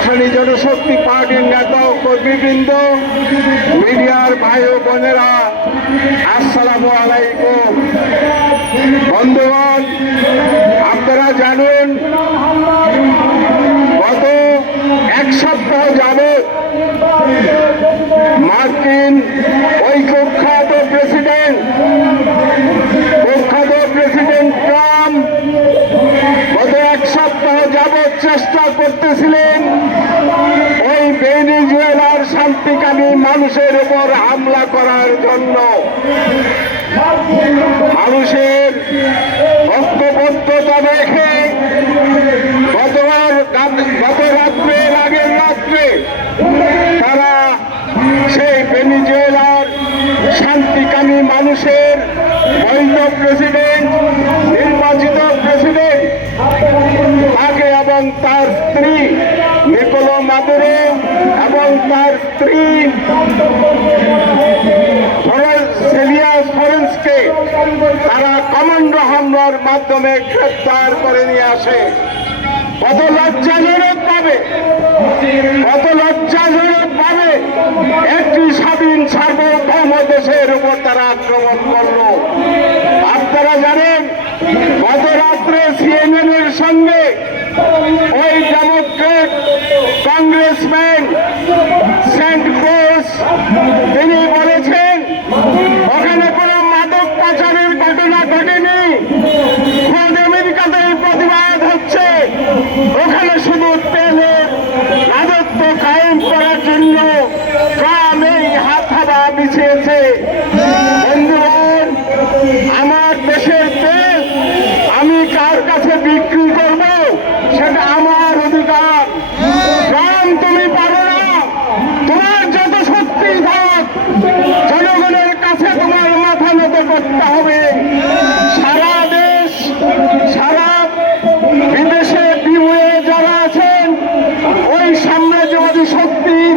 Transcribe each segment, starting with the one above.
ভাসানী জনশক্তি পার্টির নেতা ও কর্মীবৃন্দ, মিডিয়ার ভাই ও বোনেরা, আসসালামু আলাইকুম। বন্ধুগণ, আপনারা জানেন গত এক সপ্তাহ যাবৎ মার্কিন ওই কুখ্যাত প্রেসিডেন্ট ট্রাম্প গত এক সপ্তাহ যাবৎ চেষ্টা করতেছিলেন ওই ভেনেজুয়েলার শান্তিকামী মানুষের উপর হামলা করার জন্য। মানুষের ঐক্যবদ্ধতা দেখে গত রাত্রের আগের রাত্রে তারা সেই ভেনেজুয়েলার শান্তিকামী মানুষের বৈধ প্রেসিডেন্ট, নির্বাচিত প্রেসিডেন্ট তাকে এবং তার স্ত্রী নিকোলা মাদুরো এবং তার স্ত্রী সেলিয়া ফরেন্সকে তারা কমান্ডো হামলার মাধ্যমে গ্রেপ্তার করে নিয়ে আসে। কত লজ্জাজনক ভাবে একটি স্বাধীন সার্বভৌম দেশের উপর তারা আক্রমণ করলো। আপনারা জানেন গত রাত্রে CNN এর সঙ্গে ওই ডেমোক্রেট কংগ্রেসম্যান সেন্ট ক্রুজ তিনি বলেছেন ওখানে কোনো মাদক পাচারের ঘটনা ঘটেনি, খোদ আমেরিকাতে প্রতিবাদ হচ্ছে, ওখানে শুধু তেলের রাজত্ব কায়েম করার জন্য ট্রাম্প এই হাত হাওয়া মিছিয়েছে। বন্ধুগণ, আমার দেশের তেল আমি কার কাছে বিক্রি করব সেটা আমার অধিকার। ট্রাম্প তুমি পারো না, তোমার যত শক্তি থাক জনগণের কাছে তোমার মাথা নত করতে হবে। সারা দেশ, সারা বিদেশে বিমুয়ে যারা আছেন ওই সাম্রাজ্যবাদী শক্তির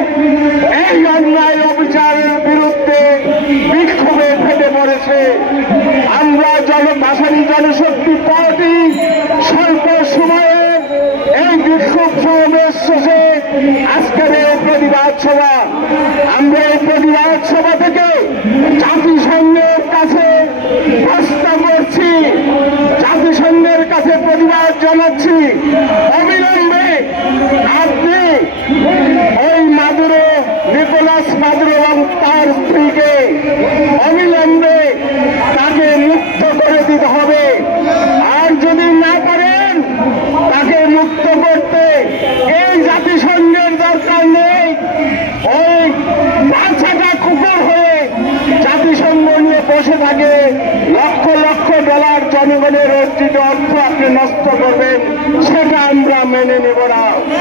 এই অন্যায় অবিচারের বিরুদ্ধে বিক্ষোভে ফেটে পড়েছে। আমরা ভাসানী জনশক্তি পার্টি স্বল্প সময়ে এই বিক্ষোভ সমাবেশ শেষে আজকের এই প্রতিবাদ সভা, আমরা এই প্রতিবাদ সভা থেকে জাতিসংঘের কাছে প্রস্তাব করছি, জাতিসংঘের কাছে প্রতিবাদ জানাচ্ছি অবিলম্বে আপনি ওই মাদুরো, নিকোলাস মাদুরো এবং তার স্ত্রীকে অবিলম্বে তাকে মুক্ত করে দিতে হবে। আর যদি না পারেন তাকে মুক্ত করতে এই জাতিসংঘের দরকার নেই। ওই বাচ্চাটা কুকুর হয়ে জাতিসংঘ নিয়ে বসে থাকে, লক্ষ লক্ষ ডলার জনগণের অর্জিত অর্থ আপনি নষ্ট করবেন, সেটা আমরা মেনে নেব না।